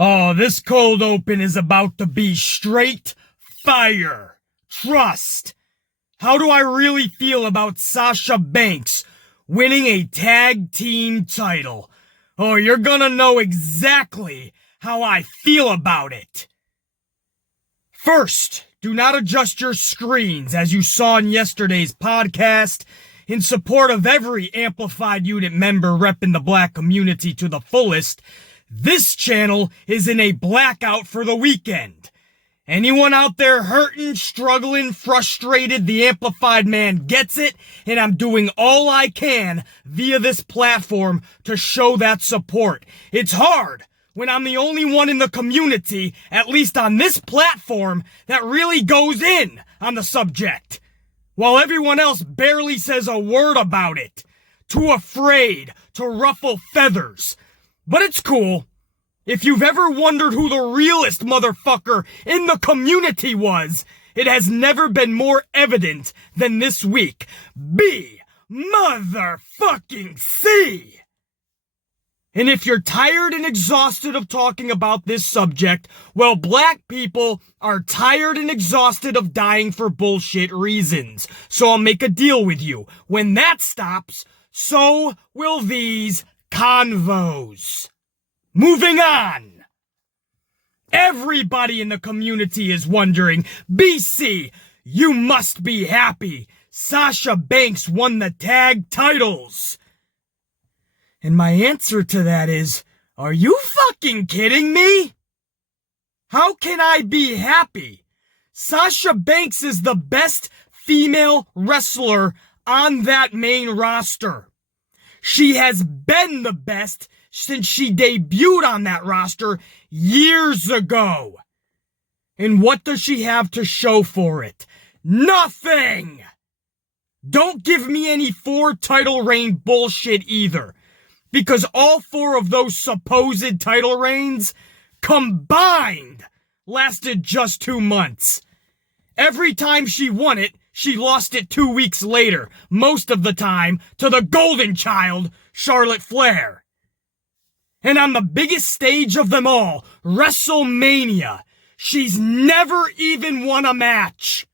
Oh, this cold open is about to be straight fire. Trust. How do I really feel about Sasha Banks winning a tag team title? Oh, you're gonna know exactly how I feel about it. First, do not adjust your screens as you saw in yesterday's podcast. In support of every Amplified Unit member repping the black community to the fullest, this channel is in a blackout for the weekend. Anyone out there hurting, struggling, frustrated, the Amplified man gets it, and I'm doing all I can via this platform to show that support. It's hard when I'm the only one in the community, at least on this platform, that really goes in on the subject, while everyone else barely says a word about it. Too afraid to ruffle feathers. But it's cool. If you've ever wondered who the realest motherfucker in the community was, it has never been more evident than this week. B motherfucking C! And if you're tired and exhausted of talking about this subject, well, black people are tired and exhausted of dying for bullshit reasons. So I'll make a deal with you. When that stops, so will these convos. Moving on. Everybody in the community is wondering, BC, you must be happy. Sasha Banks won the tag titles. And my answer to that is, are you fucking kidding me? How can I be happy? Sasha Banks is the best female wrestler on that main roster. She has been the best since she debuted on that roster years ago. And what does she have to show for it? Nothing! Don't give me any 4 title reign bullshit either, because all 4 of those supposed title reigns combined lasted just 2 months. Every time she won it, she lost it 2 weeks later, most of the time to the golden child, Charlotte Flair. And on the biggest stage of them all, WrestleMania, she's never even won a match.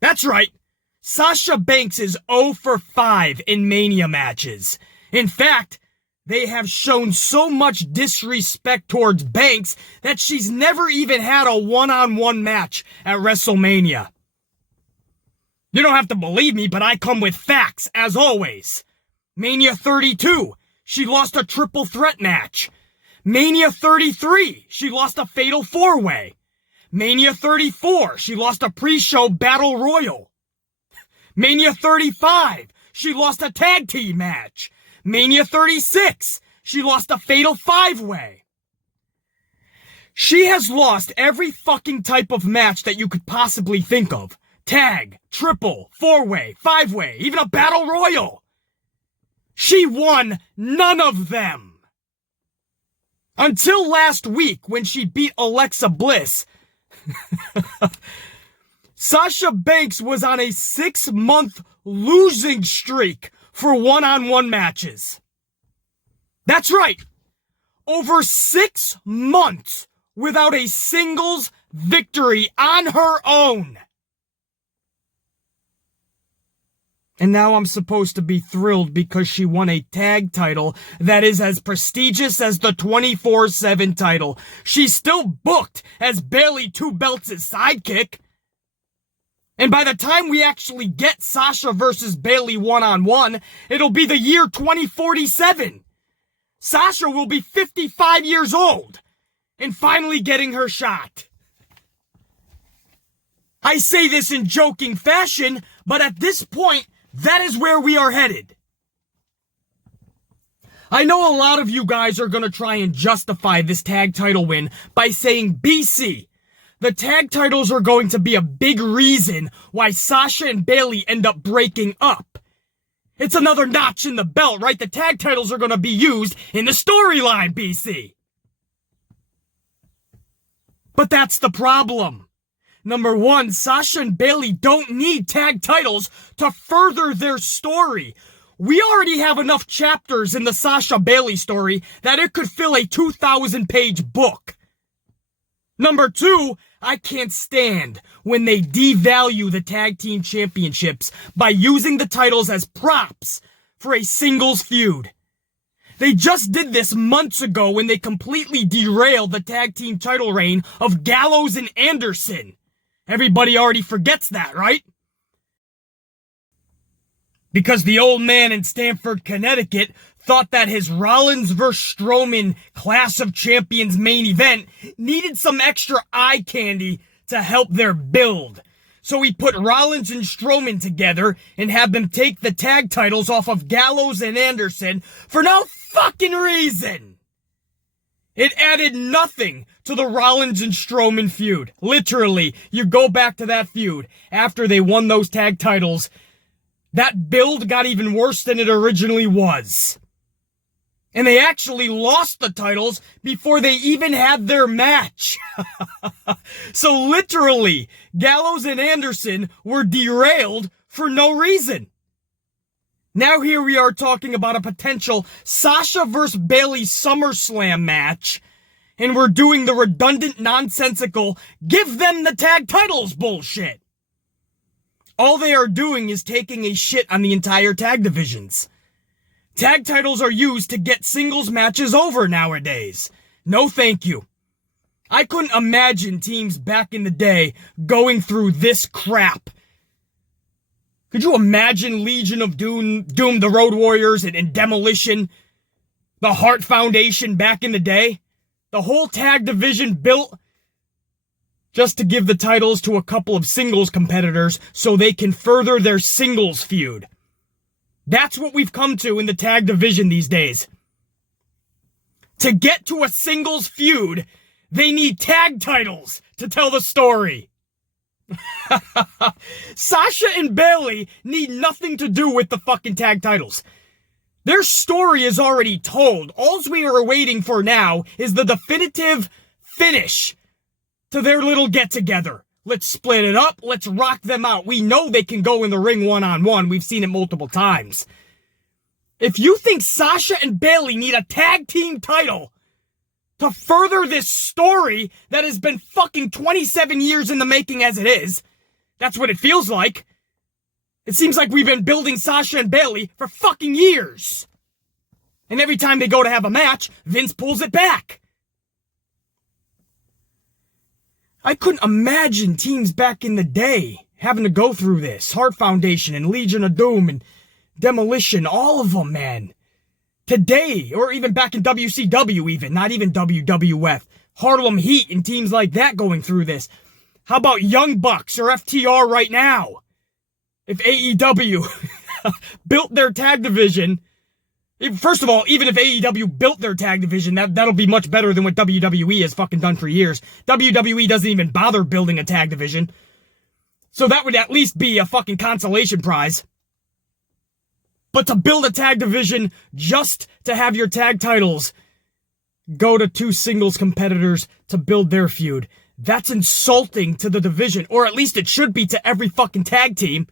That's right, Sasha Banks is 0 for 5 in Mania matches. In fact, they have shown so much disrespect towards Banks that she's never even had a one-on-one match at WrestleMania. You don't have to believe me, but I come with facts, as always. Mania 32, she lost a triple threat match. Mania 33, she lost a fatal 4-way. Mania 34, she lost a pre-show battle royal. Mania 35, she lost a tag team match. Mania 36, she lost a fatal 5-way. She has lost every fucking type of match that you could possibly think of. Tag, triple, 4-way, 5-way, even a battle royal. She won none of them. Until last week when she beat Alexa Bliss. Sasha Banks was on a 6-month losing streak for one-on-one matches. That's right. Over 6 months without a singles victory on her own. And now I'm supposed to be thrilled because she won a tag title that is as prestigious as the 24/7 title. She's still booked as Bayley 2 Belts' sidekick. And by the time we actually get Sasha versus Bayley one-on-one, it'll be the year 2047. Sasha will be 55 years old and finally getting her shot. I say this in joking fashion, but at this point, that is where we are headed. I know a lot of you guys are going to try and justify this tag title win by saying, BC, the tag titles are going to be a big reason why Sasha and Bayley end up breaking up. It's another notch in the belt, right? The tag titles are going to be used in the storyline, BC. But that's the problem. Number 1, Sasha and Bayley don't need tag titles to further their story. we already have enough chapters in the Sasha Bayley story that it could fill a 2,000-page book. Number 2, I can't stand when they devalue the tag team championships by using the titles as props for a singles feud. They just did this months ago when they completely derailed the tag team title reign of Gallows and Anderson. Everybody already forgets that, right? Because the old man in Stamford, Connecticut thought that his Rollins vs. Strowman Clash of Champions main event needed some extra eye candy to help their build. So he put Rollins and Strowman together and had them take the tag titles off of Gallows and Anderson for no fucking reason. It added nothing to the Rollins and Strowman feud. Literally, you go back to that feud after they won those tag titles, that build got even worse than it originally was. And they actually lost the titles before they even had their match. So literally, Gallows and Anderson were derailed for no reason. Now here we are talking about a potential Sasha vs. Bayley SummerSlam match, and we're doing the redundant, nonsensical, give them the tag titles bullshit. All they are doing is taking a shit on the entire tag divisions. Tag titles are used to get singles matches over nowadays. No thank you. I couldn't imagine teams back in the day going through this crap. Could you imagine Legion of Doom, the Road Warriors, and Demolition, the Hart Foundation back in the day? The whole tag division built just to give the titles to a couple of singles competitors so they can further their singles feud. That's what we've come to in the tag division these days. To get to a singles feud, they need tag titles to tell the story. Sasha and Bayley need nothing to do with the fucking tag titles. Their story is already told. All we are waiting for now is the definitive finish to their little get-together. Let's split it up. Let's rock them out. We know they can go in the ring one-on-one. We've seen it multiple times. If you think Sasha and Bayley need a tag team title to further this story that has been fucking 27 years in the making as it is, that's what it feels like. It seems like we've been building Sasha and Bayley for fucking years. And every time they go to have a match, Vince pulls it back. I couldn't imagine teams back in the day having to go through this. Hart Foundation and Legion of Doom and Demolition, all of them, man. Today, or even back in WCW even, not even WWF. Harlem Heat and teams like that going through this. How about Young Bucks or FTR right now? If AEW built their tag division, first of all, even if AEW built their tag division, that'll be much better than what WWE has fucking done for years. WWE doesn't even bother building a tag division. So that would at least be a fucking consolation prize. But to build a tag division just to have your tag titles go to two singles competitors to build their feud, that's insulting to the division. Or at least it should be to every fucking tag team.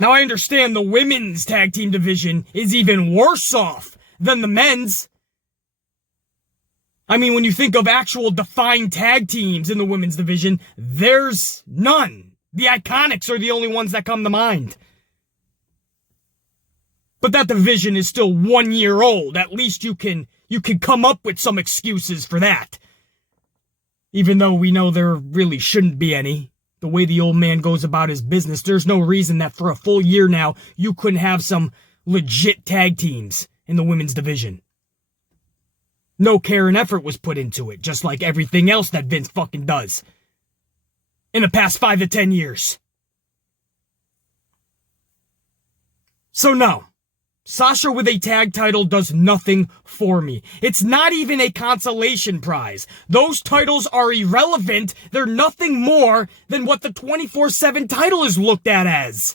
Now, I understand the women's tag team division is even worse off than the men's. I mean, when you think of actual defined tag teams in the women's division, there's none. The Iconics are the only ones that come to mind. But that division is still 1 year old. At least you can come up with some excuses for that. Even though we know there really shouldn't be any. The way the old man goes about his business, there's no reason that for a full year now, you couldn't have some legit tag teams in the women's division. No care and effort was put into it, just like everything else that Vince fucking does in the past 5 to 10 years. So no, Sasha with a tag title does nothing for me. It's not even a consolation prize. Those titles are irrelevant. They're nothing more than what the 24/7 title is looked at as.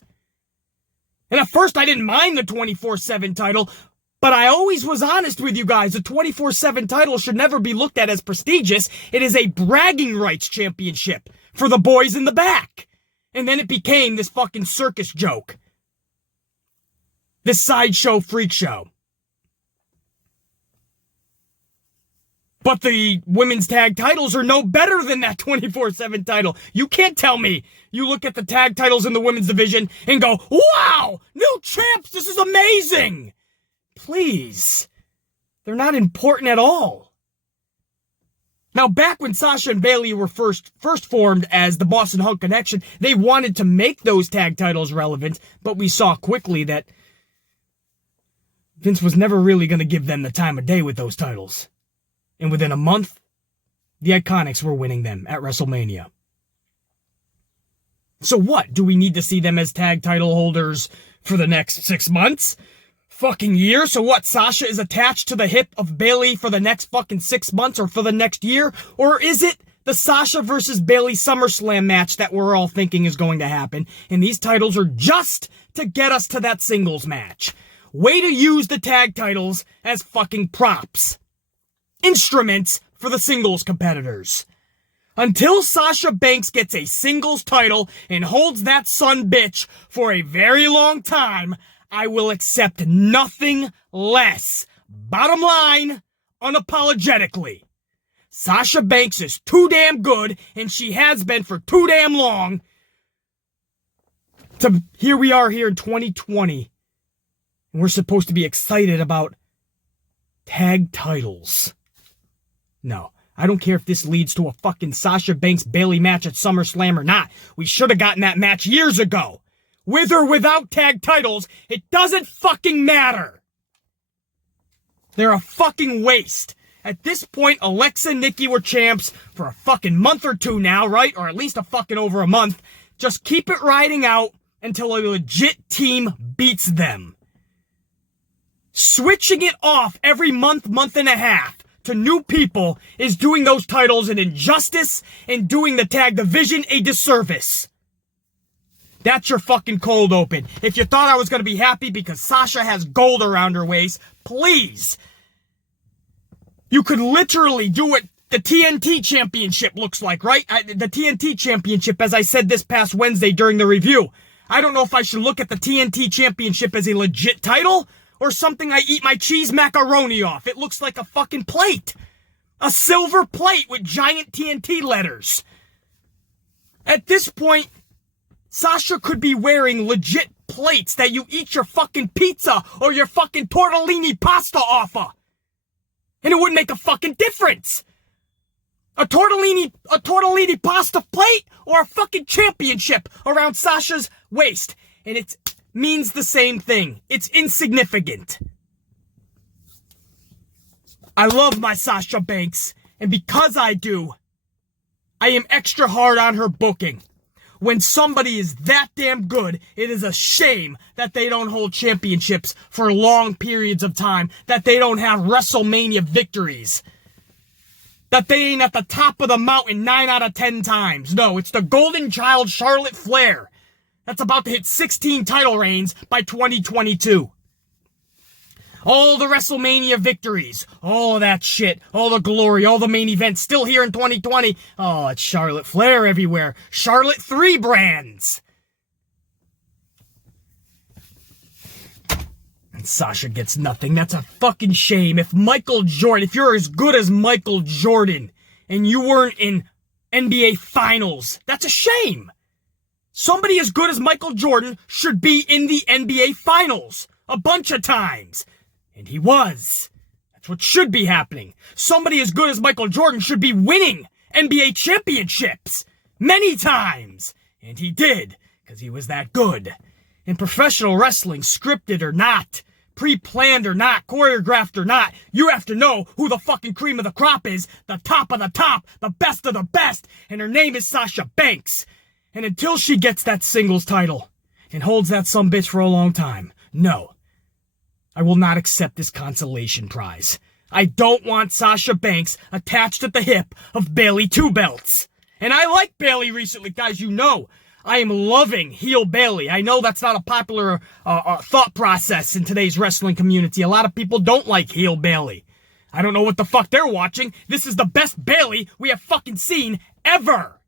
And at first I didn't mind the 24/7 title, but I always was honest with you guys. The 24/7 title should never be looked at as prestigious. It is a bragging rights championship for the boys in the back. And then it became this fucking circus joke. This sideshow freak show. But the women's tag titles are no better than that 24/7 title. You can't tell me you look at the tag titles in the women's division and go, wow, new champs, this is amazing. Please. They're not important at all. Now, back when Sasha and Bayley were first formed as the Boston Hunk Connection, they wanted to make those tag titles relevant, but we saw quickly that Vince was never really going to give them the time of day with those titles. And within a month, the Iconics were winning them at WrestleMania. So what? Do we need to see them as tag title holders for the next 6 months? Fucking year? So what? Sasha is attached to the hip of Bayley for the next fucking 6 months or for the next year? Or is it the Sasha versus Bayley SummerSlam match that we're all thinking is going to happen? And these titles are just to get us to that singles match. Way to use the tag titles as fucking props. Instruments for the singles competitors. Until Sasha Banks gets a singles title and holds that son bitch for a very long time, I will accept nothing less. Bottom line, unapologetically. Sasha Banks is too damn good, and she has been for too damn long. Here we are here in 2020, and we're supposed to be excited about tag titles. No, I don't care if this leads to a fucking Sasha Banks-Bayley match at SummerSlam or not. We should have gotten that match years ago. With or without tag titles, it doesn't fucking matter. They're a fucking waste. At this point, Alexa and Nikki were champs for a fucking month or two now, right? Or at least a fucking over a month. Just keep it riding out until a legit team beats them. Switching it off every month and a half to new people is doing those titles an injustice and doing the tag division a disservice. That's your fucking cold open. If you thought I was going to be happy because Sasha has gold around her waist, please. You could literally do what the TNT Championship looks like, right? The TNT Championship, as I said this past Wednesday during the review. I don't know if I should look at the TNT Championship as a legit title or something I eat my cheese macaroni off. It looks like a fucking plate. A silver plate with giant TNT letters. At this point, Sasha could be wearing legit plates that you eat your fucking pizza or your fucking tortellini pasta off of. And it wouldn't make a fucking difference. A tortellini pasta plate or a fucking championship around Sasha's waist. And it means the same thing. It's insignificant. I love my Sasha Banks. And because I do, I am extra hard on her booking. When somebody is that damn good, it is a shame that they don't hold championships for long periods of time, that they don't have WrestleMania victories, that they ain't at the top of the mountain 9 out of 10 times. No, it's the golden child Charlotte Flair that's about to hit 16 title reigns by 2022. All the WrestleMania victories, all of that shit, all the glory, all the main events still here in 2020. Oh, it's Charlotte Flair everywhere. Charlotte 3 brands. And Sasha gets nothing. That's a fucking shame. If you're as good as Michael Jordan and you weren't in NBA Finals, that's a shame. Somebody as good as Michael Jordan should be in the NBA Finals a bunch of times. And he was. That's what should be happening. Somebody as good as Michael Jordan should be winning NBA championships many times. And he did, because he was that good. In professional wrestling, scripted or not, pre-planned or not, choreographed or not, you have to know who the fucking cream of the crop is, the top of the top, the best of the best, and her name is Sasha Banks. And until she gets that singles title and holds that sumbitch for a long time, no. I will not accept this consolation prize. I don't want Sasha Banks attached at the hip of Bayley 2 belts. And I like Bayley recently, guys, you know. I am loving heel Bayley. I know that's not a popular thought process in today's wrestling community. A lot of people don't like heel Bayley. I don't know what the fuck they're watching. This is the best Bayley we have fucking seen ever.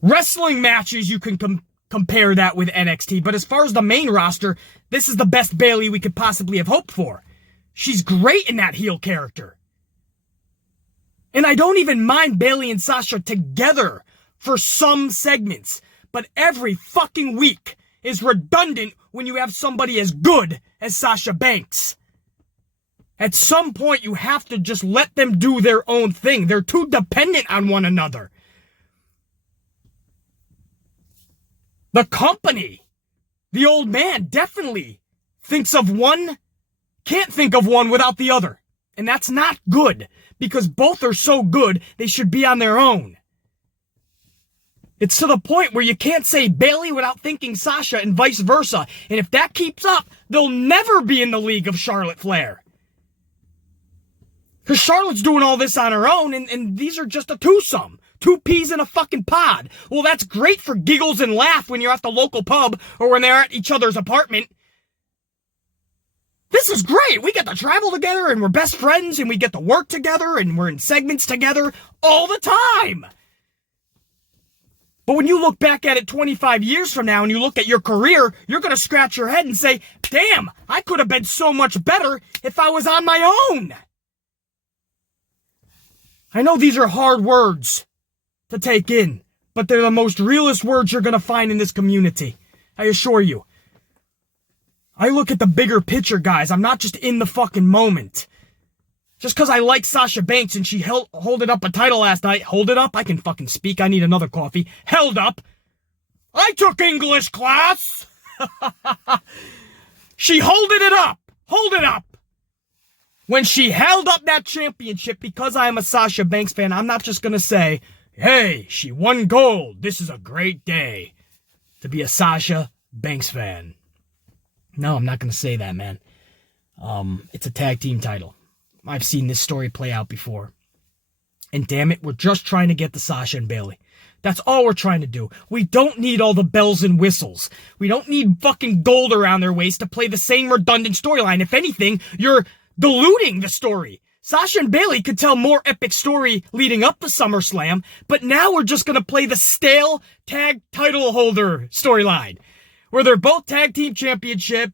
Wrestling matches you can compare that with NXT. But as far as the main roster, this is the best Bayley we could possibly have hoped for. She's great in that heel character. And I don't even mind Bayley and Sasha together for some segments. But every fucking week is redundant when you have somebody as good as Sasha Banks. At some point, you have to just let them do their own thing. They're too dependent on one another. The company, the old man, definitely thinks of one, can't think of one without the other. And that's not good, because both are so good, they should be on their own. It's to the point where you can't say Bayley without thinking Sasha and vice versa. And if that keeps up, they'll never be in the league of Charlotte Flair. Because Charlotte's doing all this on her own, and these are just a twosome. 2 peas in a fucking pod. Well, that's great for giggles and laugh when you're at the local pub or when they're at each other's apartment. This is great. We get to travel together and we're best friends and we get to work together and we're in segments together all the time. But when you look back at it 25 years from now and you look at your career, you're going to scratch your head and say, damn, I could have been so much better if I was on my own. I know these are hard words to take in, but they're the most realest words you're going to find in this community. I assure you. I look at the bigger picture, guys. I'm not just in the fucking moment. Just because I like Sasha Banks and she holded up a title last night. Hold it up? I can fucking speak. I need another coffee. Held up. I took English class. She holded it up. Hold it up. When she held up that championship, because I am a Sasha Banks fan, I'm not just going to say, hey, she won gold. This is a great day to be a Sasha Banks fan. No, I'm not going to say that, man. It's a tag team title. I've seen this story play out before. And damn it, we're just trying to get the Sasha and Bayley. That's all we're trying to do. We don't need all the bells and whistles. We don't need fucking gold around their waist to play the same redundant storyline. If anything, you're diluting the story. Sasha and Bayley could tell more epic story leading up to SummerSlam, but now we're just going to play the stale tag title holder storyline, where they're both tag team championship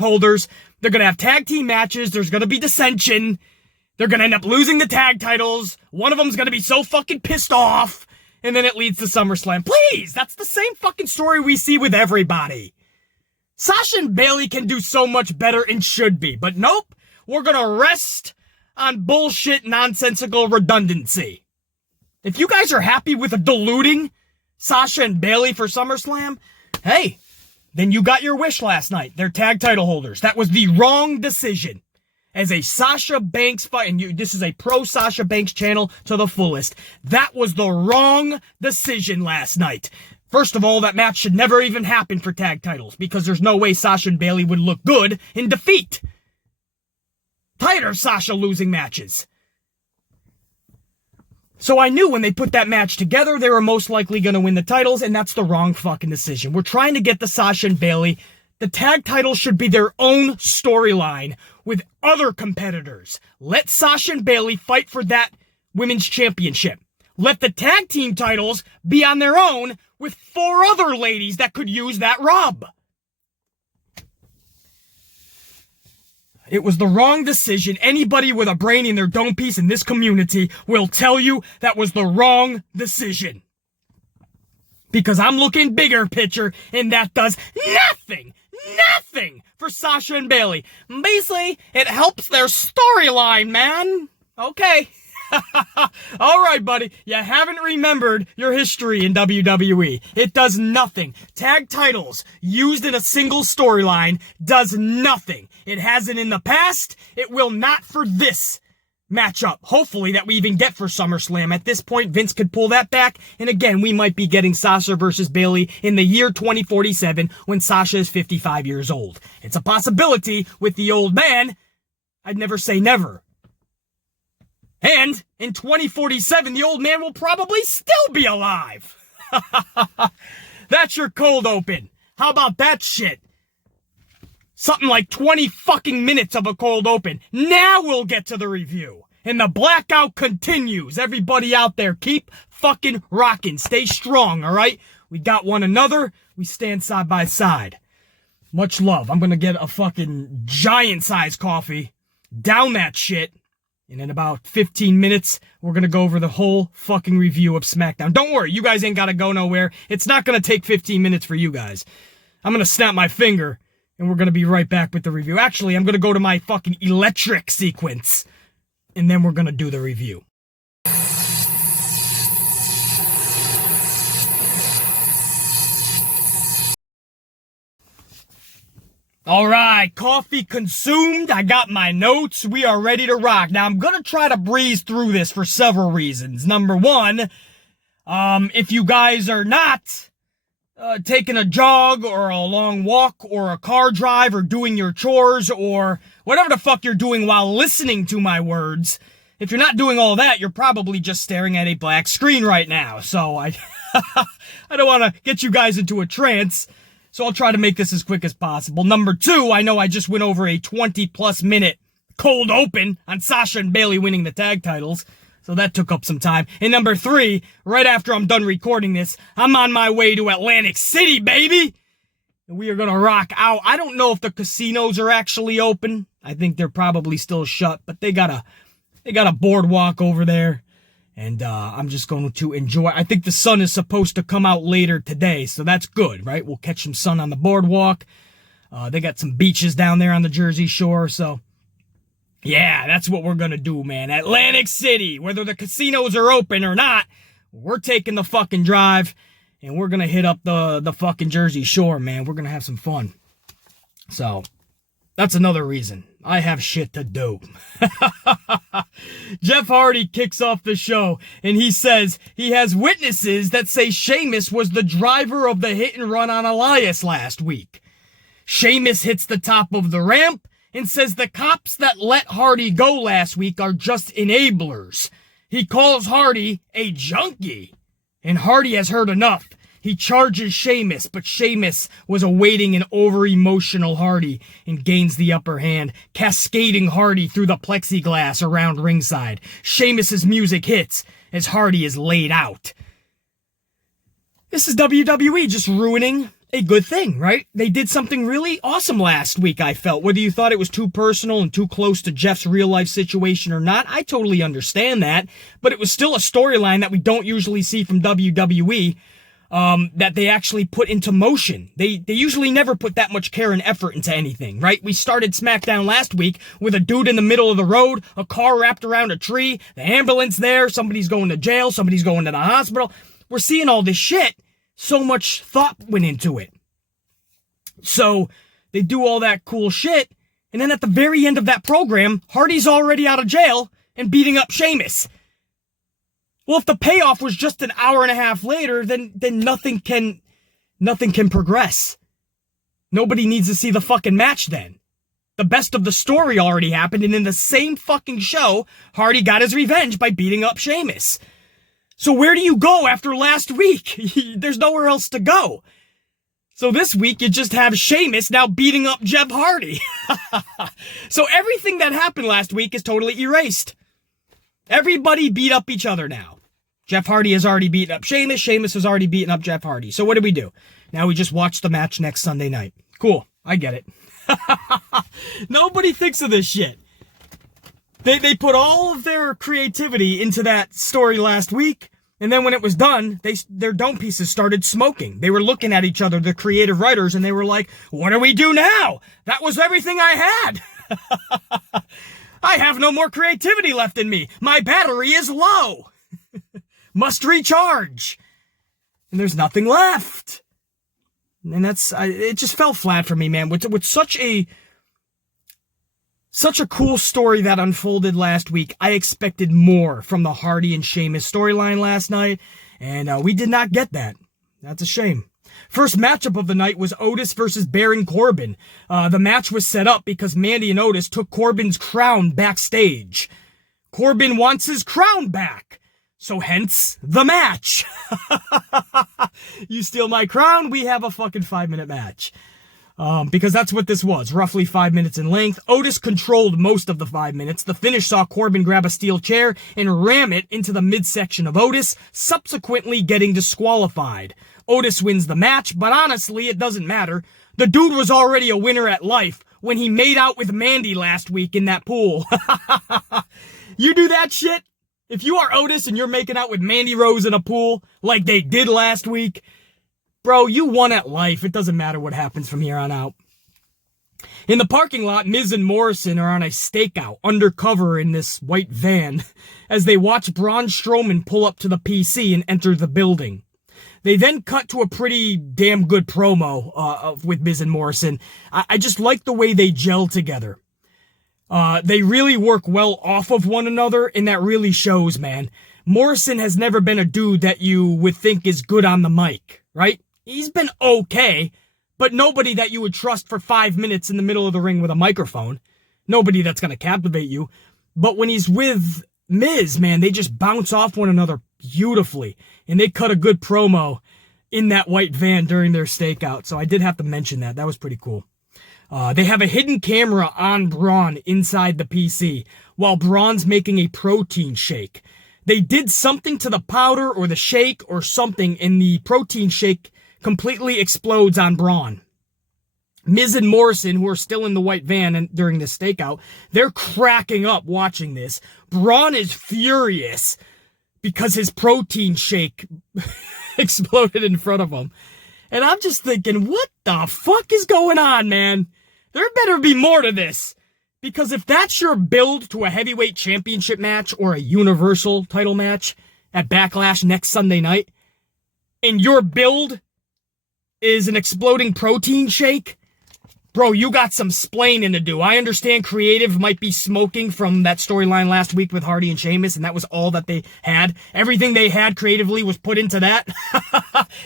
holders. They're going to have tag team matches. There's going to be dissension. They're going to end up losing the tag titles. One of them's going to be so fucking pissed off, and then it leads to SummerSlam. Please, that's the same fucking story we see with everybody. Sasha and Bayley can do so much better and should be, but nope. We're going to rest on bullshit, nonsensical redundancy. If you guys are happy with diluting Sasha and Bayley for SummerSlam, hey, then you got your wish last night. They're tag title holders. That was the wrong decision. As a Sasha Banks fight, and this is a pro Sasha Banks channel to the fullest, that was the wrong decision last night. First of all, that match should never even happen for tag titles, because there's no way Sasha and Bayley would look good in defeat. Tired of Sasha losing matches. So I knew when they put that match together, they were most likely going to win the titles, and that's the wrong fucking decision. We're trying to get the Sasha and Bayley. The tag titles should be their own storyline with other competitors. Let Sasha and Bayley fight for that women's championship. Let the tag team titles be on their own with 4 other ladies that could use that rub. It was the wrong decision. Anybody with a brain in their dome piece in this community will tell you that was the wrong decision. Because I'm looking bigger picture, and that does nothing for Sasha and Bayley. Basically, it helps their storyline, man. Okay. All right, buddy. You haven't remembered your history in WWE. It does nothing. Tag titles used in a single storyline does nothing. It hasn't in the past. It will not for this matchup. Hopefully that we even get for SummerSlam. At this point, Vince could pull that back. And again, we might be getting Sasha versus Bayley in the year 2047 when Sasha is 55 years old. It's a possibility with the old man. I'd never say never. And in 2047, the old man will probably still be alive. That's your cold open. How about that shit? Something like 20 fucking minutes of a cold open. Now we'll get to the review. And the blackout continues. Everybody out there, keep fucking rocking. Stay strong, alright? We got one another. We stand side by side. Much love. I'm going to get a fucking giant-sized coffee, down that shit, and in about 15 minutes, we're going to go over the whole fucking review of Smackdown. Don't worry, you guys ain't got to go nowhere. It's not going to take 15 minutes for you guys. I'm going to snap my finger, and we're going to be right back with the review. Actually, I'm going to go to my fucking electric sequence, and then we're going to do the review. All right, coffee consumed. I got my notes. We are ready to rock. Now, I'm going to try to breeze through this for several reasons. Number one, if you guys are not taking a jog or a long walk or a car drive or doing your chores or whatever the fuck you're doing while listening to my words, if you're not doing all that, you're probably just staring at a black screen right now. So I don't want to get you guys into a trance. So I'll try to make this as quick as possible. Number two, I know I just went over a 20-plus minute cold open on Sasha and Bayley winning the tag titles. So that took up some time. And number three, right after I'm done recording this, I'm on my way to Atlantic City, baby! And we are gonna rock out. I don't know if the casinos are actually open. I think they're probably still shut, but they got a boardwalk over there. And I'm just going to enjoy. I think the sun is supposed to come out later today, so that's good, right? We'll catch some sun on the boardwalk. They got some beaches down there on the Jersey Shore, so yeah, that's what we're going to do, man. Atlantic City, whether the casinos are open or not, we're taking the fucking drive, and we're going to hit up the fucking Jersey Shore, man. We're going to have some fun. So that's another reason. I have shit to do. Jeff Hardy kicks off the show, and he says he has witnesses that say Sheamus was the driver of the hit and run on Elias last week. Sheamus hits the top of the ramp and says the cops that let Hardy go last week are just enablers. He calls Hardy a junkie, and Hardy has heard enough. He charges Sheamus, but Sheamus was awaiting an over-emotional Hardy and gains the upper hand, cascading Hardy through the plexiglass around ringside. Sheamus's music hits as Hardy is laid out. This is WWE just ruining a good thing, right? They did something really awesome last week, I felt. Whether you thought it was too personal and too close to Jeff's real-life situation or not, I totally understand that. But it was still a storyline that we don't usually see from WWE. That they actually put into motion. They usually never put that much care and effort into anything, right? We started Smackdown last week with a dude in the middle of the road, a car wrapped around a tree, the ambulance there, somebody's going to jail, somebody's going to the hospital. We're seeing all this shit. So much thought went into it. So they do all that cool shit, and then at the very end of that program, Hardy's already out of jail and beating up Sheamus. Well, if the payoff was just an hour and a half later, then nothing can progress. Nobody needs to see the fucking match then. The best of the story already happened, and in the same fucking show, Hardy got his revenge by beating up Sheamus. So where do you go after last week? There's nowhere else to go. So this week, you just have Sheamus now beating up Jeff Hardy. So everything that happened last week is totally erased. Everybody beat up each other now. Jeff Hardy has already beaten up Sheamus. Sheamus has already beaten up Jeff Hardy. So what do we do? Now we just watch the match next Sunday night. Cool. I get it. Nobody thinks of this shit. They put all of their creativity into that story last week, and then when it was done, their dome pieces started smoking. They were looking at each other, the creative writers, and they were like, what do we do now? That was everything I had. I have no more creativity left in me. My battery is low. Must recharge. And there's nothing left. And it just fell flat for me, man. With such a cool story that unfolded last week, I expected more from the Hardy and Sheamus storyline last night, and we did not get that. That's a shame. First matchup of the night was Otis versus Baron Corbin. The match was set up because Mandy and Otis took Corbin's crown backstage. Corbin wants his crown back. So hence, the match. You steal my crown, we have a fucking 5-minute match. Because that's what this was, roughly 5 minutes in length. Otis controlled most of the 5 minutes. The finish saw Corbin grab a steel chair and ram it into the midsection of Otis, subsequently getting disqualified. Otis wins the match, but honestly, it doesn't matter. The dude was already a winner at life when he made out with Mandy last week in that pool. You do that shit? If you are Otis and you're making out with Mandy Rose in a pool like they did last week, bro, you won at life. It doesn't matter what happens from here on out. In the parking lot, Miz and Morrison are on a stakeout undercover in this white van as they watch Braun Strowman pull up to the PC and enter the building. They then cut to a pretty damn good promo with Miz and Morrison. I just like the way they gel together. They really work well off of one another, and that really shows, man. Morrison has never been a dude that you would think is good on the mic, right? He's been okay, but nobody that you would trust for 5 minutes in the middle of the ring with a microphone. Nobody that's going to captivate you. But when he's with Miz, man, they just bounce off one another beautifully. And they cut a good promo in that white van during their stakeout. So I did have to mention that. That was pretty cool. They have a hidden camera on Braun inside the PC while Braun's making a protein shake. They did something to the powder or the shake or something, and the protein shake completely explodes on Braun. Miz and Morrison, who are still in the white van and during this stakeout, they're cracking up watching this. Braun is furious because his protein shake exploded in front of him. And I'm just thinking, what the fuck is going on, man? There better be more to this. Because if that's your build to a heavyweight championship match or a universal title match at Backlash next Sunday night, and your build is an exploding protein shake, bro, you got some splaining to do. I understand creative might be smoking from that storyline last week with Hardy and Sheamus, and that was all that they had. Everything they had creatively was put into that,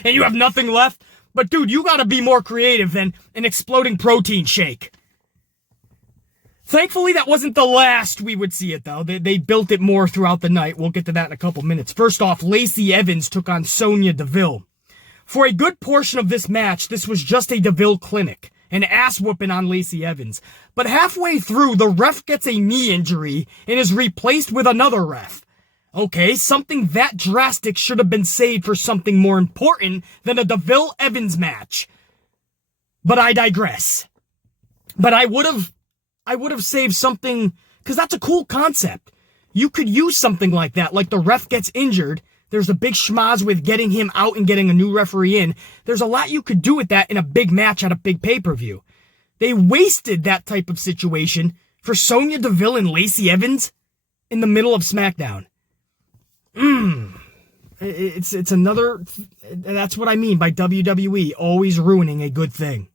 and you have nothing left. But dude, you gotta be more creative than an exploding protein shake. Thankfully, that wasn't the last we would see it, though. They built it more throughout the night. We'll get to that in a couple minutes. First off, Lacey Evans took on Sonya Deville. For a good portion of this match, this was just a Deville clinic, an ass-whooping on Lacey Evans. But halfway through, the ref gets a knee injury and is replaced with another ref. Okay, something that drastic should have been saved for something more important than a Deville-Evans match. But I digress. But I would have saved something, because that's a cool concept. You could use something like that, like the ref gets injured. There's a big schmoz with getting him out and getting a new referee in. There's a lot you could do with that in a big match at a big pay-per-view. They wasted that type of situation for Sonya Deville and Lacey Evans in the middle of Smackdown. It's another, that's what I mean by WWE always ruining a good thing.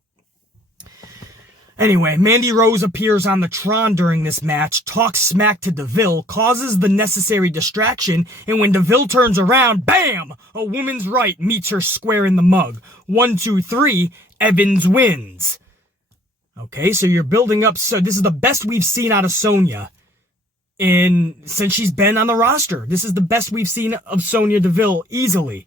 Anyway, Mandy Rose appears on the Tron during this match, talks smack to Deville, causes the necessary distraction, and when Deville turns around, bam! A woman's right meets her square in the mug. 1, 2, 3, Evans wins. Okay, so you're building up, so this is the best we've seen out of Sonya since she's been on the roster. This is the best we've seen of Sonya Deville easily.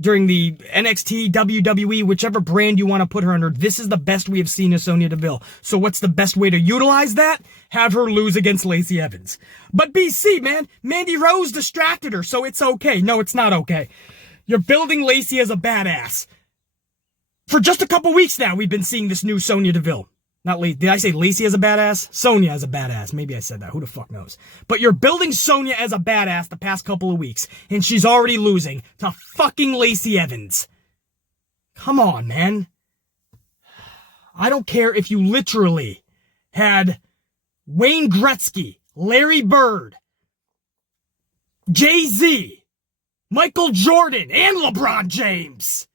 During the NXT, WWE, whichever brand you want to put her under, this is the best we have seen of Sonya Deville. So what's the best way to utilize that? Have her lose against Lacey Evans. But BC, man, Mandy Rose distracted her, so it's okay. No, it's not okay. You're building Lacey as a badass. For just a couple weeks now, we've been seeing this new Sonya Deville. Not Lacey. Did I say Lacey as a badass? Sonya as a badass. Maybe I said that. Who the fuck knows? But you're building Sonya as a badass the past couple of weeks, and she's already losing to fucking Lacey Evans. Come on, man. I don't care if you literally had Wayne Gretzky, Larry Bird, Jay-Z, Michael Jordan, and LeBron James,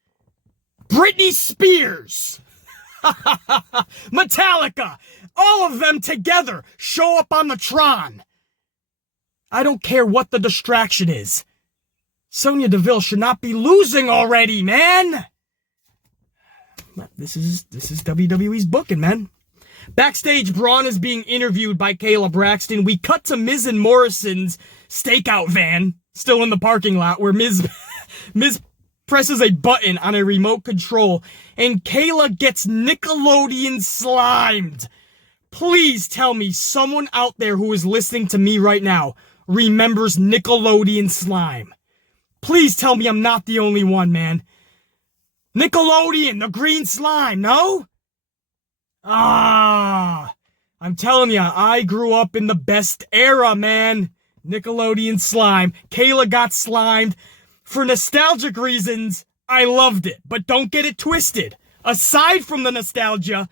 Britney Spears, Metallica, all of them together show up on the Tron. I don't care what the distraction is. Sonya Deville should not be losing already, man. This is WWE's booking, man. Backstage, Braun is being interviewed by Kayla Braxton. We cut to Miz and Morrison's stakeout van, still in the parking lot, where Miz presses a button on a remote control and Kayla gets Nickelodeon slimed. Please tell me someone out there who is listening to me right now remembers Nickelodeon slime. Please tell me I'm not the only one, man. Nickelodeon, the green slime, no? I'm telling you, I grew up in the best era, man. Nickelodeon slime. Kayla got slimed. For nostalgic reasons, I loved it. But don't get it twisted. Aside from the nostalgia,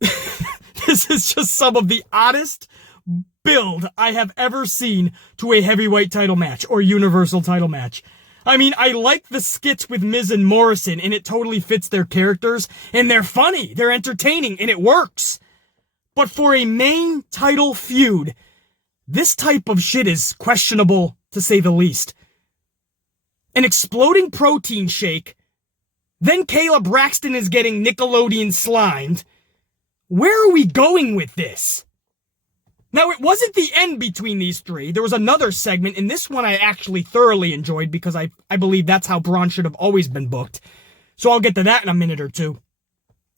this is just some of the oddest build I have ever seen to a heavyweight title match or universal title match. I mean, I like the skits with Miz and Morrison, and it totally fits their characters, and they're funny, they're entertaining, and it works. But for a main title feud, this type of shit is questionable, to say the least. An exploding protein shake, then Kayla Braxton is getting Nickelodeon slimed. Where are we going with this? Now, it wasn't the end between these three. There was another segment, and this one I actually thoroughly enjoyed because I believe that's how Braun should have always been booked. So I'll get to that in a minute or two.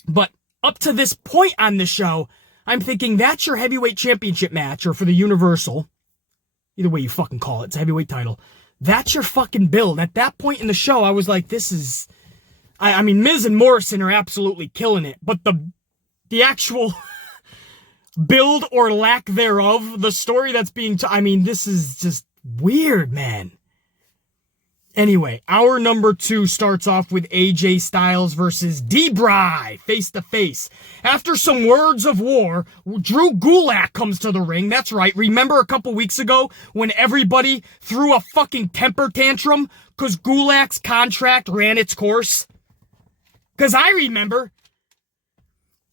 But up to this point on the show, I'm thinking that's your heavyweight championship match, or for the Universal. Either way you fucking call it, it's a heavyweight title. That's your fucking build. At that point in the show, I was like, this is... I mean, Miz and Morrison are absolutely killing it, but the actual... build or lack thereof, the story that's being I mean, this is just weird, man. Anyway, hour number 2 starts off with AJ Styles versus D-Bry, face-to-face. After some words of war, Drew Gulak comes to the ring. That's right. Remember a couple weeks ago when everybody threw a fucking temper tantrum because Gulak's contract ran its course? Because I remember.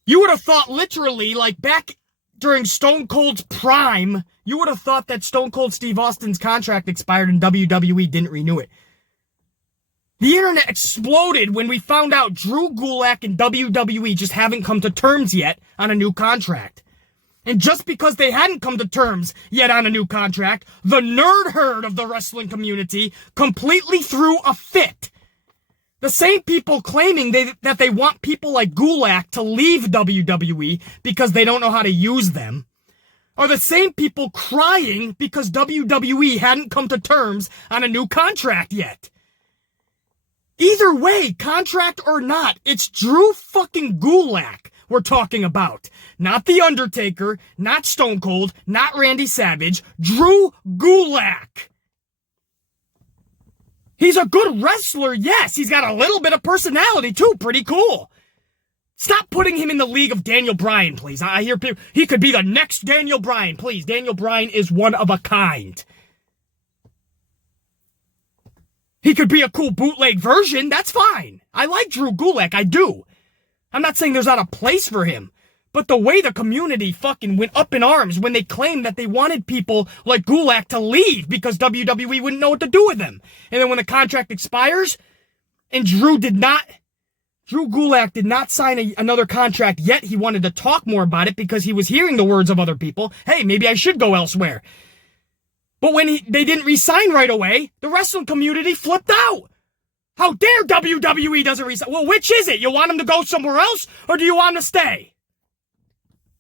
You would have thought literally, like back during Stone Cold's prime, you would have thought that Stone Cold Steve Austin's contract expired and WWE didn't renew it. The internet exploded when we found out Drew Gulak and WWE just haven't come to terms yet on a new contract. And just because they hadn't come to terms yet on a new contract, the nerd herd of the wrestling community completely threw a fit. The same people claiming that they want people like Gulak to leave WWE because they don't know how to use them are the same people crying because WWE hadn't come to terms on a new contract yet. Either way, contract or not, it's Drew fucking Gulak we're talking about. Not The Undertaker, not Stone Cold, not Randy Savage, Drew Gulak. He's a good wrestler, yes. He's got a little bit of personality, too. Pretty cool. Stop putting him in the league of Daniel Bryan, please. I hear people, he could be the next Daniel Bryan. Please, Daniel Bryan is one of a kind. He could be a cool bootleg version. That's fine. I like Drew Gulak. I do. I'm not saying there's not a place for him. But the way the community fucking went up in arms when they claimed that they wanted people like Gulak to leave because WWE wouldn't know what to do with them. And then when the contract expires, and Drew Gulak did not sign another contract yet. He wanted to talk more about it because he was hearing the words of other people. Hey, maybe I should go elsewhere. But when they didn't re-sign right away, the wrestling community flipped out. How dare WWE doesn't re-sign? Well, which is it? You want him to go somewhere else, or do you want him to stay?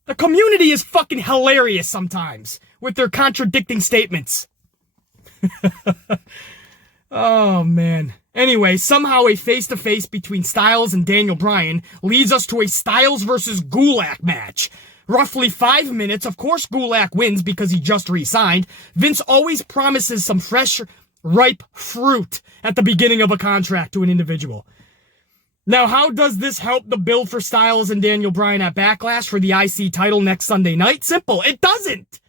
The community is fucking hilarious sometimes with their contradicting statements. Oh, man. Anyway, somehow a face-to-face between Styles and Daniel Bryan leads us to a Styles versus Gulak match. Roughly 5 minutes. Of course Gulak wins because he just re-signed. Vince always promises some fresh, ripe fruit at the beginning of a contract to an individual. Now, how does this help the build for Styles and Daniel Bryan at Backlash for the IC title next Sunday night? Simple. It doesn't.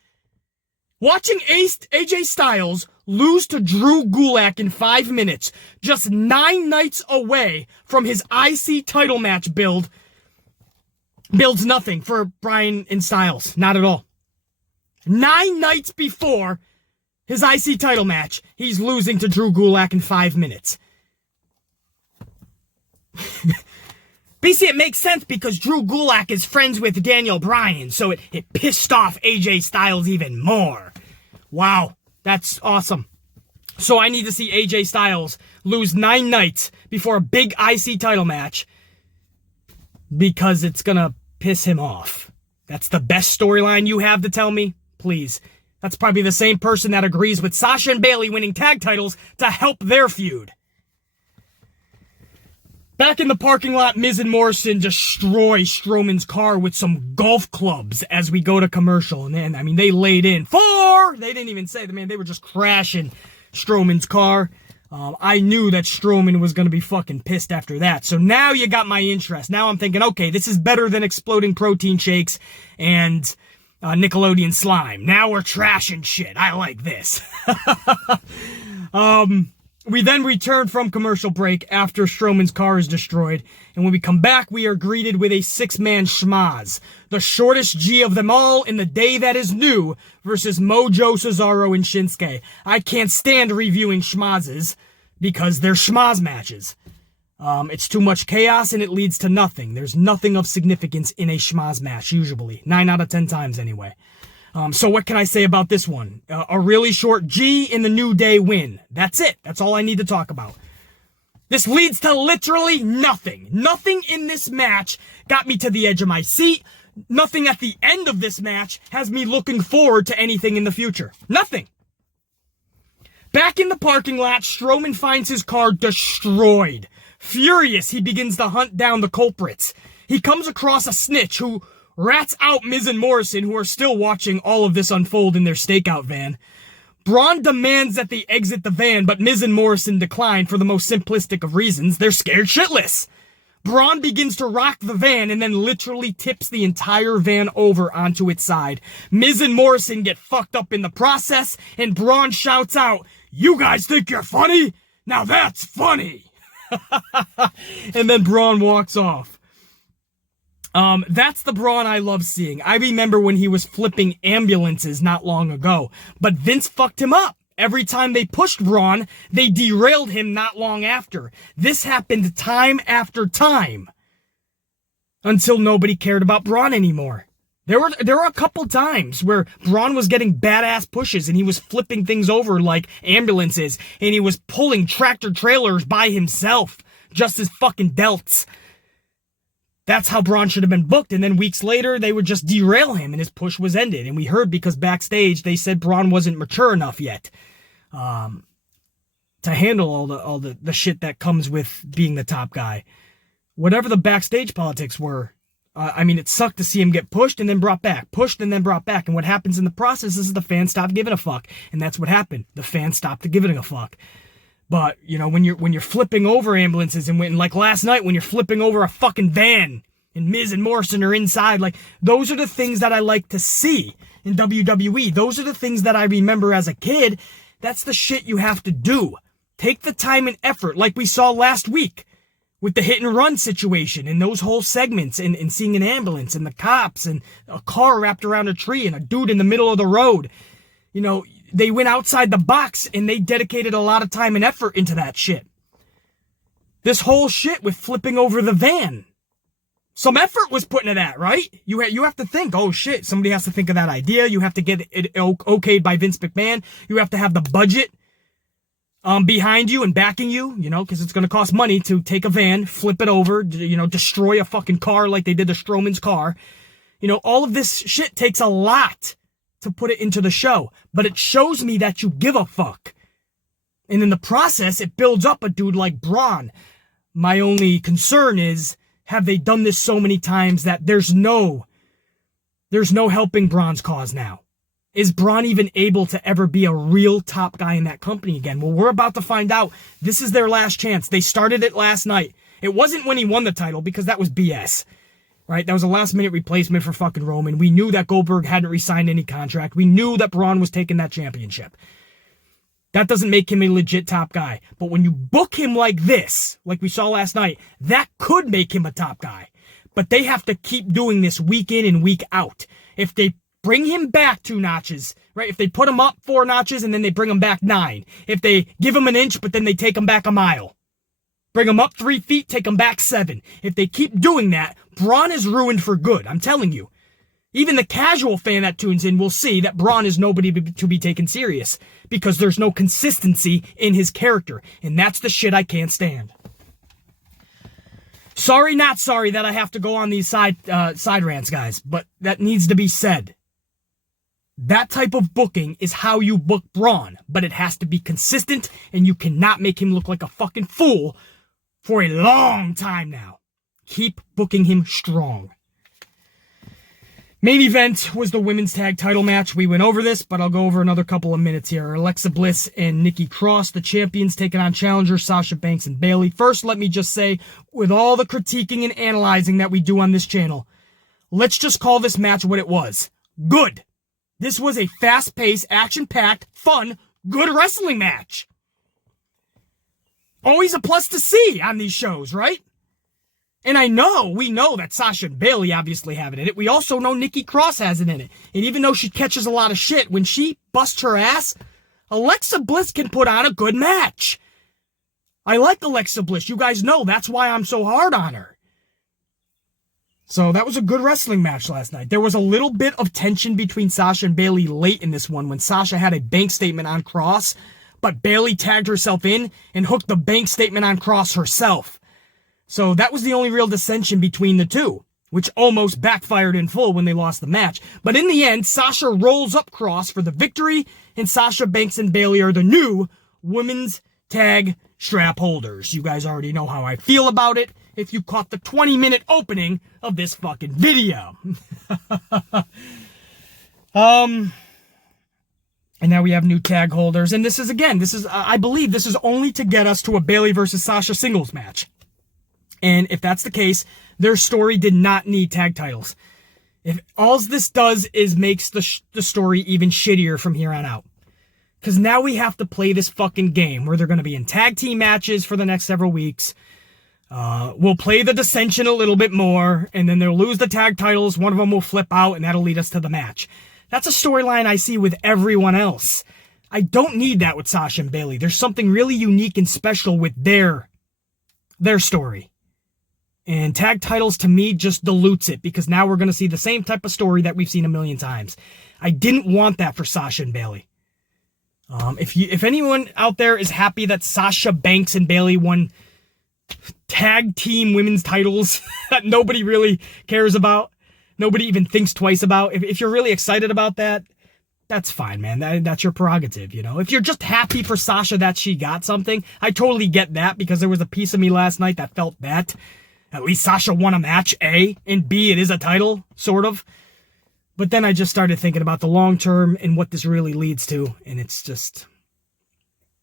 Watching AJ Styles lose to Drew Gulak in 5 minutes, just 9 nights away from his IC title match builds nothing for Bryan and Styles. Not at all. 9 nights before his IC title match, he's losing to Drew Gulak in 5 minutes. BC, it makes sense because Drew Gulak is friends with Daniel Bryan, so it pissed off AJ Styles even more. Wow, that's awesome. So I need to see AJ Styles lose 9 nights before a big IC title match because it's gonna piss him off. That's the best storyline you have to tell me? Please. That's probably the same person that agrees with Sasha and Bayley winning tag titles to help their feud. Back in the parking lot, Miz and Morrison destroy Strowman's car with some golf clubs as we go to commercial. And then, I mean, they laid in 4! They didn't even say, man, they were just crashing Strowman's car. I knew that Strowman was going to be fucking pissed after that. So now you got my interest. Now I'm thinking, okay, this is better than exploding protein shakes and Nickelodeon slime. Now we're trashing shit. I like this. We then return from commercial break after Strowman's car is destroyed, and when we come back, we are greeted with a 6-man schmaz. The shortest G of them all in the day that is new versus Mojo, Cesaro, and Shinsuke. I can't stand reviewing schmazes because they're schmaz matches. It's too much chaos and it leads to nothing. There's nothing of significance in a schmaz match, usually. 9 out of 10 times anyway. So what can I say about this one? A really short G in the New Day win. That's it. That's all I need to talk about. This leads to literally nothing. Nothing in this match got me to the edge of my seat. Nothing at the end of this match has me looking forward to anything in the future. Nothing. Back in the parking lot, Strowman finds his car destroyed. Furious, he begins to hunt down the culprits. He comes across a snitch who rats out Miz and Morrison, who are still watching all of this unfold in their stakeout van. Braun demands that they exit the van, but Miz and Morrison decline for the most simplistic of reasons. They're scared shitless. Braun begins to rock the van and then literally tips the entire van over onto its side. Miz and Morrison get fucked up in the process, and Braun shouts out, "You guys think you're funny? Now that's funny!" And then Braun walks off. That's the Braun I love seeing. I remember when he was flipping ambulances not long ago, but Vince fucked him up. Every time they pushed Braun, they derailed him not long after. This happened time after time until nobody cared about Braun anymore. There were a couple times where Braun was getting badass pushes and he was flipping things over like ambulances and he was pulling tractor trailers by himself just as fucking delts. That's how Braun should have been booked, and then weeks later, they would just derail him, and his push was ended. And we heard because backstage, they said Braun wasn't mature enough yet to handle all the shit that comes with being the top guy. Whatever the backstage politics were, I mean, it sucked to see him get pushed and then brought back, pushed and then brought back. And what happens in the process is the fans stop giving a fuck, and that's what happened. The fans stopped giving a fuck. But, you know, when you're flipping over ambulances and like last night when you're flipping over a fucking van and Miz and Morrison are inside, like, those are the things that I like to see in WWE. Those are the things that I remember as a kid. That's the shit you have to do. Take the time and effort like we saw last week with the hit and run situation and those whole segments and seeing an ambulance and the cops and a car wrapped around a tree and a dude in the middle of the road. You know, they went outside the box and they dedicated a lot of time and effort into that shit. This whole shit with flipping over the van. Some effort was put into that, right? You have to think, oh shit, somebody has to think of that idea. You have to get it okayed by Vince McMahon. You have to have the budget behind you and backing you, you know, because it's going to cost money to take a van, flip it over, you know, destroy a fucking car like they did to Strowman's car. You know, all of this shit takes a lot to put it into the show, but it shows me that you give a fuck. And in the process, it builds up a dude like Braun. My only concern is, have they done this so many times that there's no helping Braun's cause now? Is Braun even able to ever be a real top guy in that company again? Well, we're about to find out. This is their last chance. They started it last night. It wasn't when he won the title because that was BS. Right? That was a last-minute replacement for fucking Roman. We knew that Goldberg hadn't re-signed any contract. We knew that Braun was taking that championship. That doesn't make him a legit top guy. But when you book him like this, like we saw last night, that could make him a top guy. But they have to keep doing this week in and week out. If they bring him back 2 notches, right? If they put him up 4 notches and then they bring him back 9. If they give him an inch, but then they take him back a mile. Bring him up 3 feet, take him back 7. If they keep doing that, Braun is ruined for good. I'm telling you. Even the casual fan that tunes in will see that Braun is nobody to be taken serious because there's no consistency in his character, and that's the shit I can't stand. Sorry, not sorry that I have to go on these side rants, guys, but that needs to be said. That type of booking is how you book Braun, but it has to be consistent, and you cannot make him look like a fucking fool for a long time now. Keep booking him strong. Main event was the women's tag title match. We went over this, but I'll go over another couple of minutes here. Alexa Bliss and Nikki Cross, the champions, taking on challengers Sasha Banks and Bayley. First, let me just say, with all the critiquing and analyzing that we do on this channel, let's just call this match what it was. Good. This was a fast-paced, action-packed, fun, good wrestling match. Always a plus to see on these shows, right? And we know that Sasha and Bayley obviously have it in it. We also know Nikki Cross has it in it. And even though she catches a lot of shit, when she busts her ass, Alexa Bliss can put on a good match. I like Alexa Bliss. You guys know that's why I'm so hard on her. So that was a good wrestling match last night. There was a little bit of tension between Sasha and Bayley late in this one when Sasha had a bank statement on Cross, but Bayley tagged herself in and hooked the bank statement on Cross herself. So that was the only real dissension between the two, which almost backfired in full when they lost the match. But in the end, Sasha rolls up Cross for the victory, and Sasha Banks and Bayley are the new women's tag strap holders. You guys already know how I feel about it if you caught the 20-minute opening of this fucking video. And now we have new tag holders. And I believe this is only to get us to a Bayley versus Sasha singles match. And if that's the case, their story did not need tag titles. If all this does is makes the story even shittier from here on out. Because now we have to play this fucking game where they're going to be in tag team matches for the next several weeks. We'll play the dissension a little bit more, and then they'll lose the tag titles. One of them will flip out, and that'll lead us to the match. That's a storyline I see with everyone else. I don't need that with Sasha and Bayley. There's something really unique and special with their story. And tag titles, to me, just dilutes it, because now we're going to see the same type of story that we've seen a million times. I didn't want that for Sasha and Bayley. If anyone out there is happy that Sasha Banks and Bayley won tag team women's titles that nobody really cares about, nobody even thinks twice about, if you're really excited about that, that's fine, man. That's your prerogative, you know. If you're just happy for Sasha that she got something, I totally get that, because there was a piece of me last night that felt that. At least Sasha won a match, A, and B, it is a title, sort of. But then I just started thinking about the long term and what this really leads to, and it's just,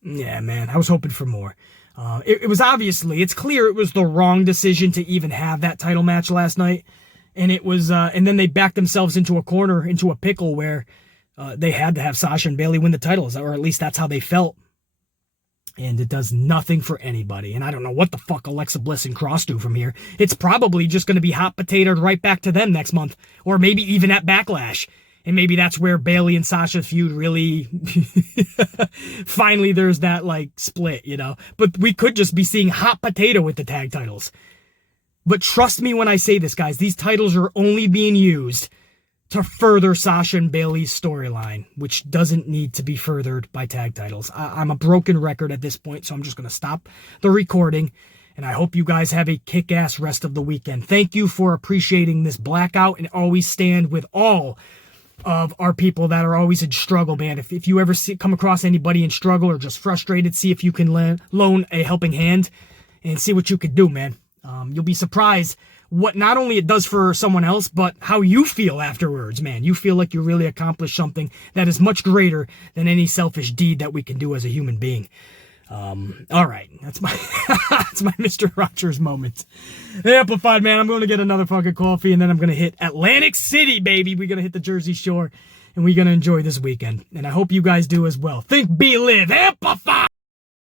yeah, man, I was hoping for more. It's clear it was the wrong decision to even have that title match last night, and it was, and then they backed themselves into a corner, into a pickle where they had to have Sasha and Bayley win the titles, or at least that's how they felt. And it does nothing for anybody. And I don't know what the fuck Alexa Bliss and Cross do from here. It's probably just going to be hot potatoed right back to them next month. Or maybe even at Backlash. And maybe that's where Bayley and Sasha's feud really... finally there's that, like, split, you know. But we could just be seeing hot potato with the tag titles. But trust me when I say this, guys. These titles are only being used to further Sasha and Bayley's storyline, which doesn't need to be furthered by tag titles. I'm a broken record at this point, so I'm just going to stop the recording, and I hope you guys have a kick-ass rest of the weekend. Thank you for appreciating this blackout, and always stand with all of our people that are always in struggle, man. If you ever come across anybody in struggle or just frustrated, see if you can loan a helping hand and see what you can do, man. You'll be surprised what not only it does for someone else, but how you feel afterwards, man. You feel like you really accomplished something that is much greater than any selfish deed that we can do as a human being. All right. That's my Mr. Rogers moment. Amplified, man. I'm going to get another fucking coffee, and then I'm going to hit Atlantic City, baby. We're going to hit the Jersey Shore, and we're going to enjoy this weekend. And I hope you guys do as well. Think, be, live. Amplified!